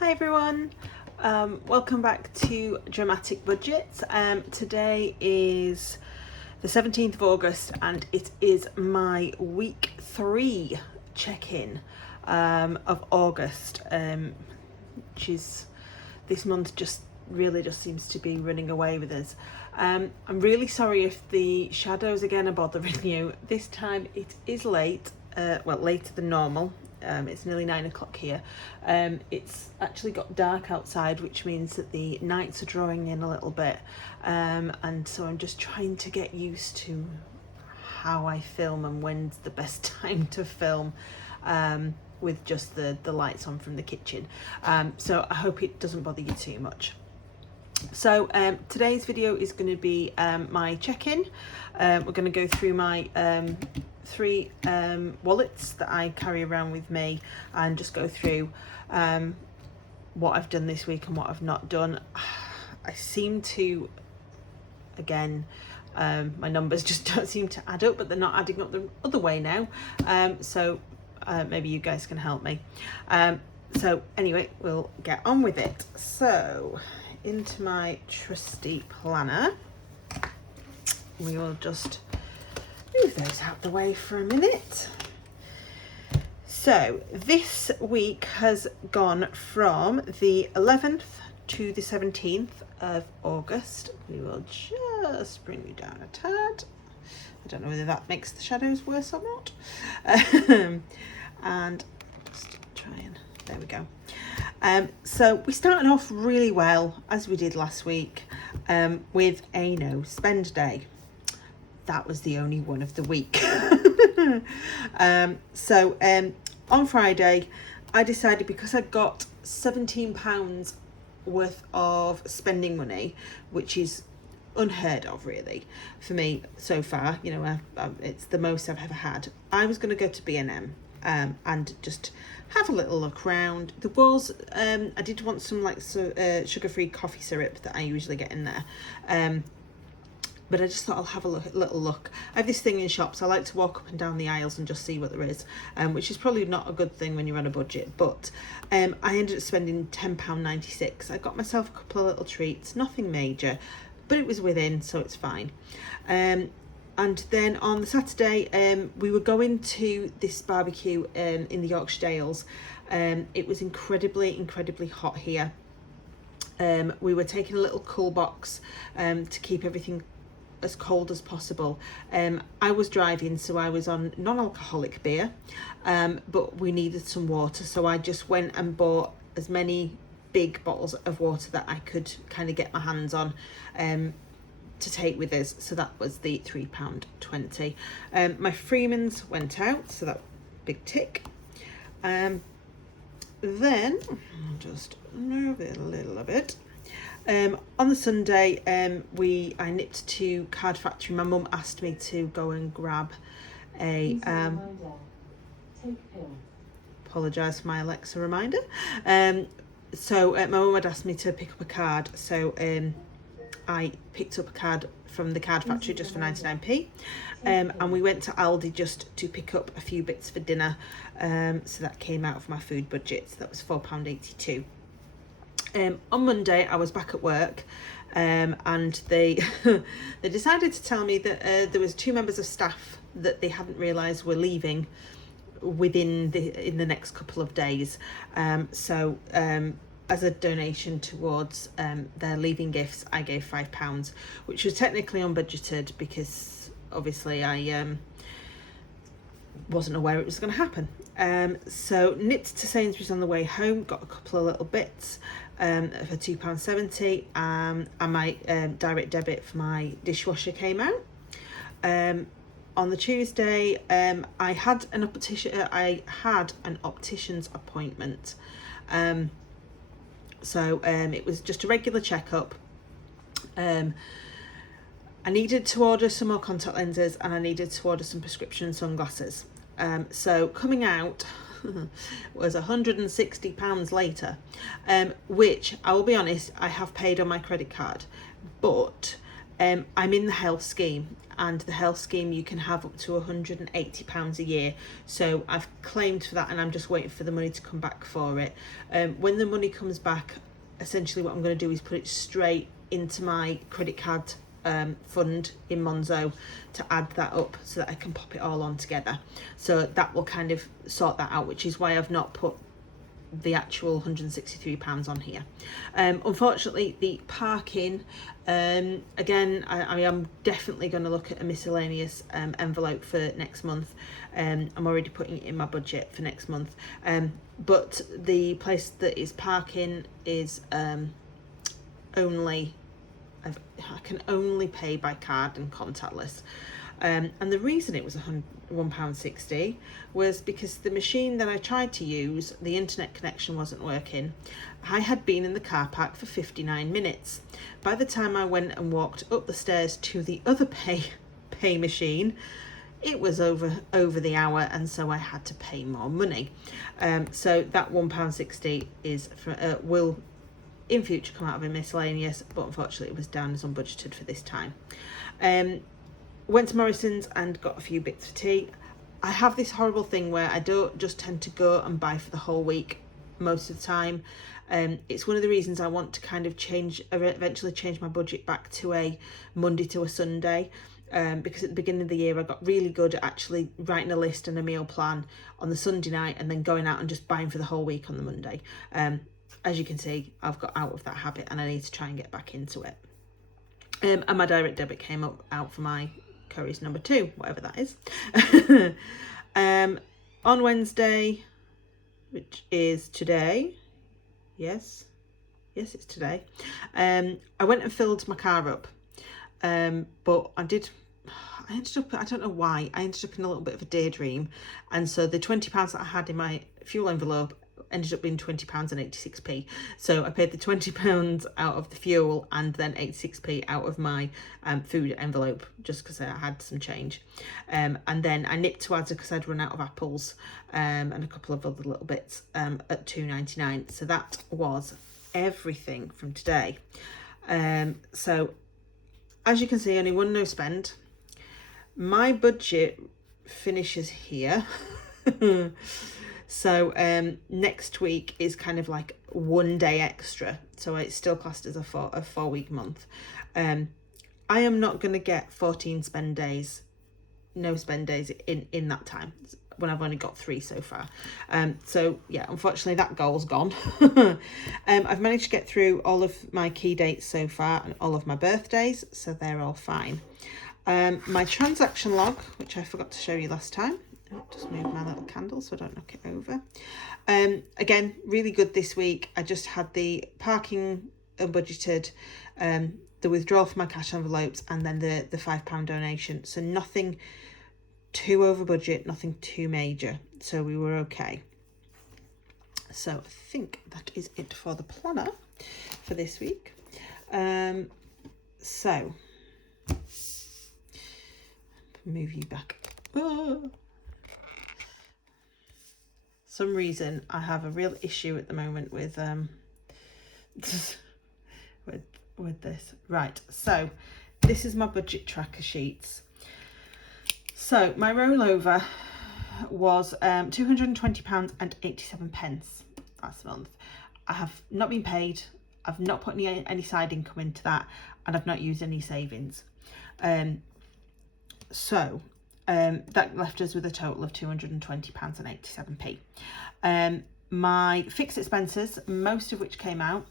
Hi everyone, welcome back to Dramatic Budgets. Today is the 17th of August and it is my week 3 check-in of August, which is this month just seems to be running away with us. I'm really sorry if the shadows again are bothering you. This time it is late, later than normal. It's nearly 9 o'clock here. It's actually got dark outside, which means that the nights are drawing in a little bit, and so I'm just trying to get used to how I film and when's the best time to film, with just the lights on from the kitchen. So I hope it doesn't bother you too much. So today's video is going to be my check-in. We're going to go through my 3 wallets that I carry around with me and just go through what I've done this week and what I've not done. I seem to, again, my numbers just don't seem to add up, but they're not adding up the other way now. So maybe you guys can help me. So anyway, we'll get on with it. So into my trusty planner, we will just move those out the way for a minute. So this week has gone from the 11th to the 17th of August. We will just bring you down a tad. I don't know whether that makes the shadows worse or not. And just try and, there we go. So we started off really well, as we did last week, with a no spend day. That was the only one of the week. On Friday, I decided, because I got £17 worth of spending money, which is unheard of really for me so far, you know, it's the most I've ever had. I was going to go to B&M and just have a little look around. There was I did want some sugar-free coffee syrup that I usually get in there, but I just thought I'll have a little look. I have this thing in shops, I like to walk up and down the aisles and just see what there is, which is probably not a good thing when you're on a budget, but I ended up spending £10.96. I got myself a couple of little treats, nothing major, but it was within, so it's fine. And then on the Saturday, we were going to this barbecue in the Yorkshire Dales. It was incredibly hot here. We were taking a little cool box to keep everything as cold as possible. I was driving, so I was on non-alcoholic beer, but we needed some water, so I just went and bought as many big bottles of water that I could kind of get my hands on to take with us. So that was the £3.20. My Freemans went out, so that big tick. Then I'll just move it a little bit. On the Sunday, I nipped to Card Factory. My mum asked me to go and grab a apologise for my Alexa reminder. So my mum had asked me to pick up a card, so I picked up a card from the Card Factory just for 99p, and we went to Aldi just to pick up a few bits for dinner, so that came out of my food budget, so that was £4.82. On Monday I was back at work, and they they decided to tell me that there was 2 members of staff that they hadn't realised were leaving in the next couple of days, so as a donation towards their leaving gifts, I gave £5, which was technically unbudgeted because obviously I wasn't aware it was going to happen. So nipped to Sainsbury's on the way home, got a couple of little bits for £2.70, and my direct debit for my dishwasher came out. On the Tuesday, I had an optician's appointment. So it was just a regular checkup. I needed to order some more contact lenses and I needed to order some prescription sunglasses. So coming out was £160 later, which I will be honest, I have paid on my credit card, but I'm in the health scheme, and the health scheme you can have up to £180 a year. So I've claimed for that, and I'm just waiting for the money to come back for it. When the money comes back, essentially what I'm going to do is put it straight into my credit card fund in Monzo to add that up so that I can pop it all on together. So that will kind of sort that out, which is why I've not put the actual £163 on here. Unfortunately, the parking, again, I am definitely going to look at a miscellaneous envelope for next month. I'm already putting it in my budget for next month. But the place that is parking is only, I can only pay by card and contactless. And the reason it was £1.60 was because the machine that I tried to use, the internet connection wasn't working. I had been in the car park for 59 minutes. By the time I went and walked up the stairs to the other pay machine, it was over the hour, and so I had to pay more money. So that £1.60 is will in future come out of a miscellaneous, but unfortunately it was down as unbudgeted for this time. Went to Morrison's and got a few bits for tea. I have this horrible thing where I don't just tend to go and buy for the whole week most of the time. It's one of the reasons I want to kind of eventually change my budget back to a Monday to a Sunday. Because at the beginning of the year I got really good at actually writing a list and a meal plan on the Sunday night and then going out and just buying for the whole week on the Monday. As you can see, I've got out of that habit and I need to try and get back into it. And my direct debit came out for my Curry's number 2, whatever that is. On Wednesday, which is today, yes, it's today, I went and filled my car up, but I ended up, I don't know why, I ended up in a little bit of a daydream, and so the £20 that I had in my fuel envelope ended up being £20.86. So I paid the £20 out of the fuel and then 86p out of my food envelope, just because I had some change. And then I nipped to Asda because I'd run out of apples and a couple of other little bits at £2.99. So that was everything from today. So as you can see, only one no spend. My budget finishes here. So next week is kind of like 1 day extra, so it's still classed as a 4-week month. I am not going to get 14 spend days, no spend days in that time, when I've only got 3 so far. So yeah, unfortunately that goal's gone. I've managed to get through all of my key dates so far and all of my birthdays, so they're all fine. My transaction log, which I forgot to show you last time. I'll just move my little candle so I don't knock it over. Again, really good this week. I just had the parking unbudgeted, the withdrawal for my cash envelopes, and then the £5 donation. So nothing too over budget, nothing too major. So we were okay. So I think that is it for the planner for this week. So move you back. Oh. Some reason I have a real issue at the moment with with this. Right, so this is my budget tracker sheets. So my rollover was £220.87 last month. I have not been paid. I've not put any side income into that, and I've not used any savings. That left us with a total of £220.87. My fixed expenses, most of which came out.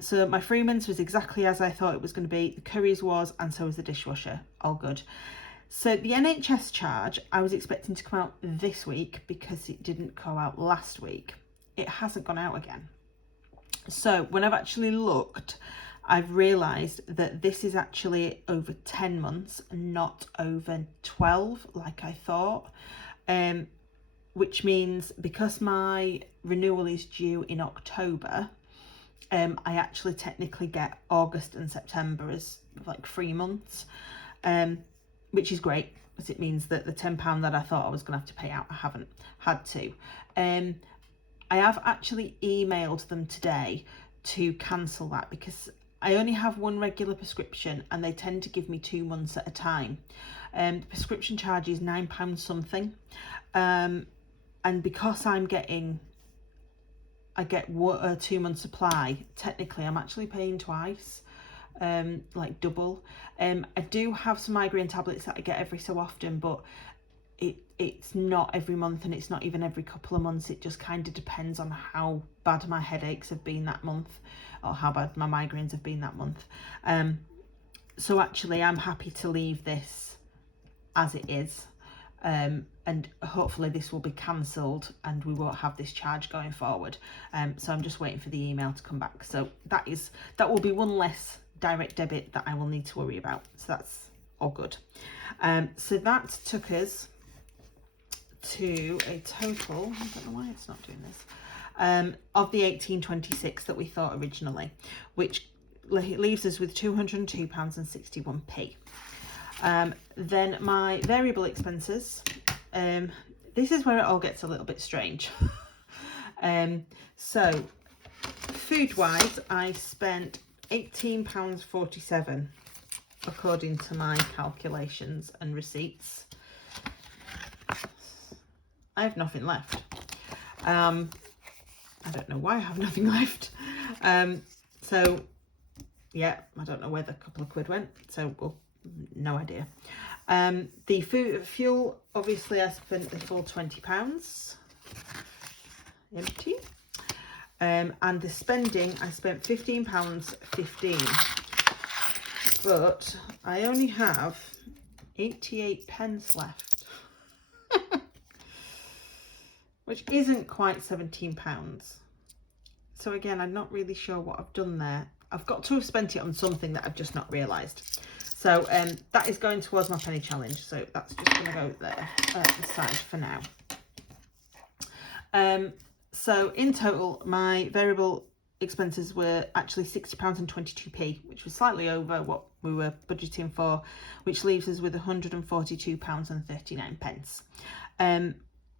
So my Freeman's was exactly as I thought it was going to be. The Curry's was, and so was the dishwasher. All good. So the NHS charge, I was expecting to come out this week because it didn't go out last week. It hasn't gone out again. So when I've actually looked, I've realised that this is actually over 10 months, not over 12 like I thought, which means because my renewal is due in October, I actually technically get August and September as like 3 months, which is great, because it means that the £10 that I thought I was going to have to pay out, I haven't had to. I have actually emailed them today to cancel that, because I only have one regular prescription and they tend to give me 2 months at a time. The prescription charge is £9 something. And because I get a 2 month supply, technically I'm actually paying twice, like double. I do have some migraine tablets that I get every so often, but it's not every month and it's not even every couple of months. It just kind of depends on how bad my headaches have been that month or how bad my migraines have been that month. So actually I'm happy to leave this as it is, and hopefully this will be cancelled and we won't have this charge going forward. So I'm just waiting for the email to come back. So that will be one less direct debit that I will need to worry about. So that's all good. So that took us to a total, I don't know why it's not doing this, of the 1826 that we thought originally, which leaves us with £202.61. Then my variable expenses, this is where it all gets a little bit strange. So food wise, I spent £18.47 according to my calculations and receipts. I have nothing left. I don't know why I have nothing left. So yeah, I don't know where the couple of quid went, so well, no idea. The fuel, obviously I spent the full £20 empty. And the spending, I spent £15.15, but I only have 88 pence left. Which isn't quite £17. So again, I'm not really sure what I've done there. I've got to have spent it on something that I've just not realised. So that is going towards my penny challenge. So that's just going to go there aside for now. So in total, my variable expenses were actually £60.22, which was slightly over what we were budgeting for, which leaves us with £142.39. I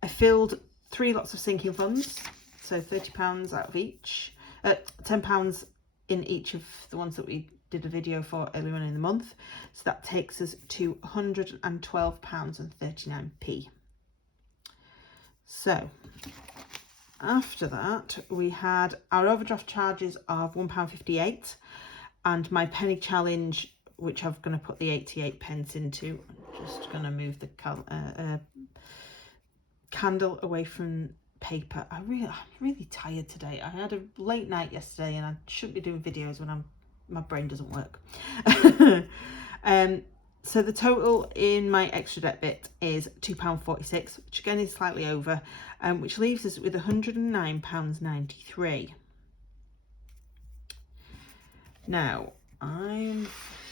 filled 3 lots of sinking funds, so £30 out of each, £10 in each of the ones that we did a video for earlier on in the month. So that takes us to £112.39. So after that, we had our overdraft charges of £1.58 and my penny challenge, which I'm going to put the 88 pence into. I'm just going to move the candle away from paper. I'm really tired today. I had a late night yesterday and I shouldn't be doing videos when my brain doesn't work. So the total in my extra debt bit is £2.46, which again is slightly over, which leaves us with £109.93. Now I'm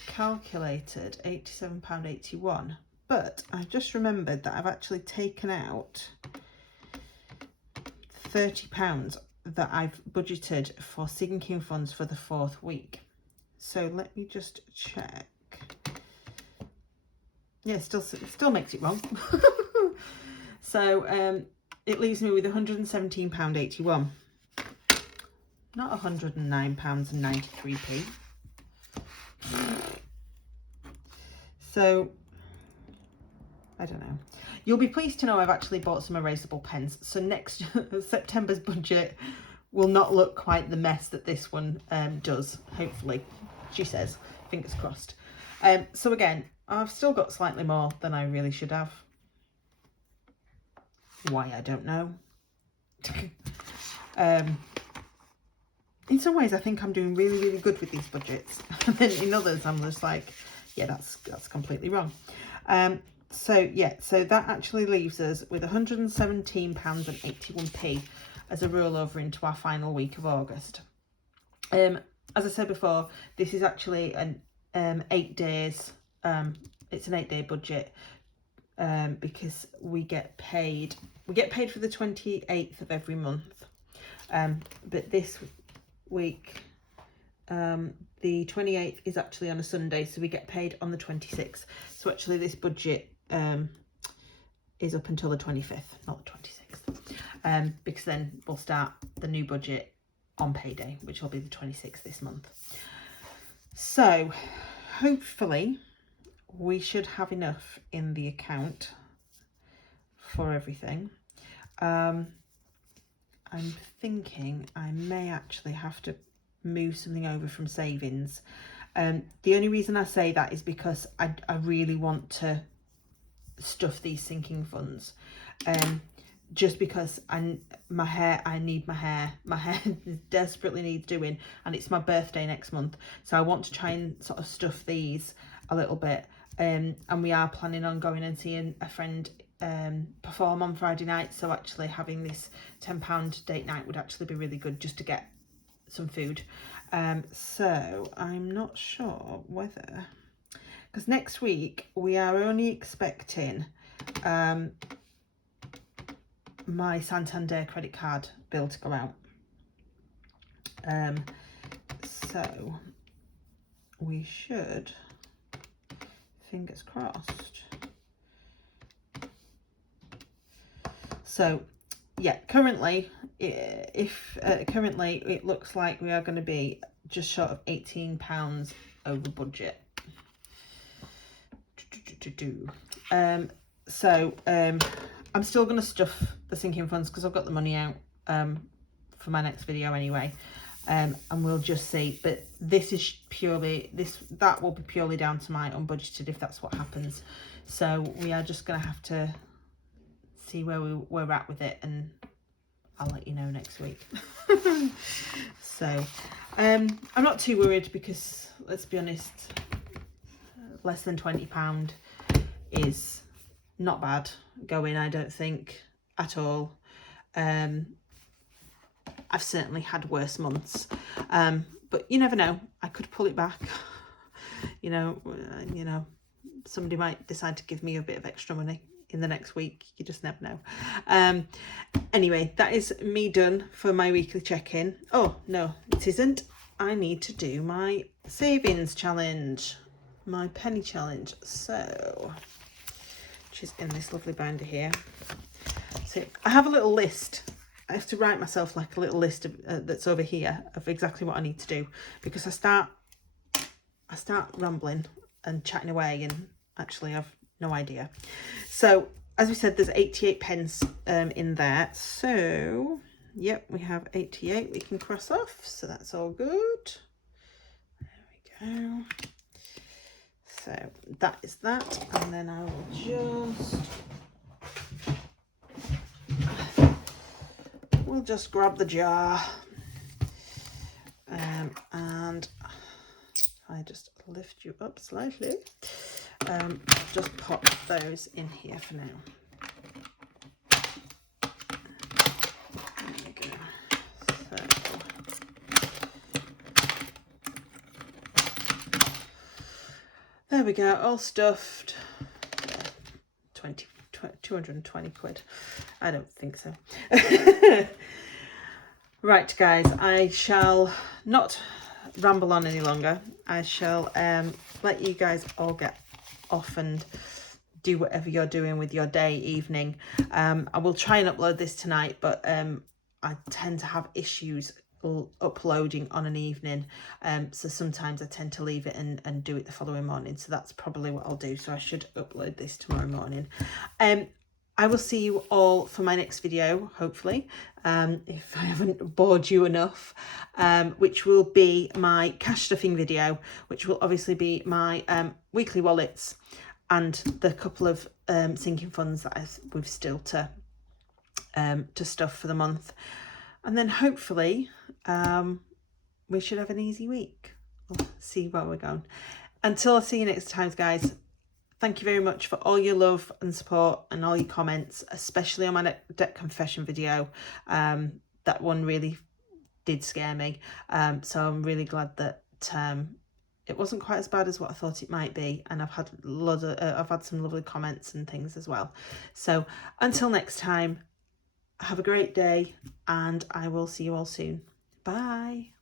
calculated £87.81, but I've just remembered that I've actually taken out £30 that I've budgeted for sinking funds for the 4th week. So let me just check. Yeah, still makes it wrong. So it leaves me with £117.81, not £109.93. So I don't know. You'll be pleased to know I've actually bought some erasable pens. So next September's budget will not look quite the mess that this one does, hopefully, she says, fingers crossed. So again, I've still got slightly more than I really should have. Why, I don't know. In some ways, I think I'm doing really, really good with these budgets. And then in others, I'm just like, yeah, that's completely wrong. So yeah, so that actually leaves us with £117.81 as a rollover into our final week of August. As I said before, this is actually an 8 days. It's an 8-day budget because we get paid for the 28th of every month. But this week, the 28th is actually on a Sunday, so we get paid on the 26th. So actually this budget is up until the 25th, not the 26th, because then we'll start the new budget on payday, which will be the 26th this month. So hopefully we should have enough in the account for everything. I'm thinking I may actually have to move something over from savings. The only reason I say that is because I really want to stuff these sinking funds. Just because I need my hair desperately needs doing, and it's my birthday next month, so I want to try and sort of stuff these a little bit. And we are planning on going and seeing a friend perform on Friday night, so actually having this £10 date night would actually be really good, just to get some food. So I'm not sure whether, because next week we are only expecting my Santander credit card bill to go out. So we should, fingers crossed. So yeah, currently currently it looks like we are going to be just short of £18 over budget. I'm still going to stuff the sinking funds because I've got the money out for my next video anyway, and we'll just see. But this is purely that will be purely down to my unbudgeted if that's what happens. So we are just going to have to see where we're at with it, and I'll let you know next week. So I'm not too worried because, let's be honest, less than £20 is not bad going, I don't think, at all. I've certainly had worse months, but you never know, I could pull it back. you know somebody might decide to give me a bit of extra money in the next week, you just never know. Anyway, that is me done for my weekly check-in. Oh no, it isn't. I need to do my savings challenge, my penny challenge, so which is in this lovely binder here. So I have a little list. I have to write myself like a little list of that's over here of exactly what I need to do, because I start rambling and chatting away and actually I've no idea. So as we said, there's 88 pence in there, so yep, we have 88 we can cross off, so that's all good. There we go. So that is that, and then I will just grab the jar, and I just lift you up slightly. I'll just pop those in here for now. There we go. So there we go, all stuffed. 220 quid. I don't think so. Right guys, I shall not ramble on any longer. I shall let you guys all get off and do whatever you're doing with your day, evening. I will try and upload this tonight, but I tend to have issues uploading on an evening, so sometimes I tend to leave it and do it the following morning, so that's probably what I'll do. So I should upload this tomorrow morning. I will see you all for my next video, hopefully, if I haven't bored you enough, which will be my cash stuffing video, which will obviously be my weekly wallets and the couple of sinking funds that we've still to stuff for the month. And then hopefully we should have an easy week. We'll see where we're going. Until I see you next time, guys, thank you very much for all your love and support and all your comments, especially on my debt confession video. That one really did scare me. So I'm really glad that it wasn't quite as bad as what I thought it might be, and I've had some lovely comments and things as well. So until next time, have a great day, and I will see you all soon. Bye.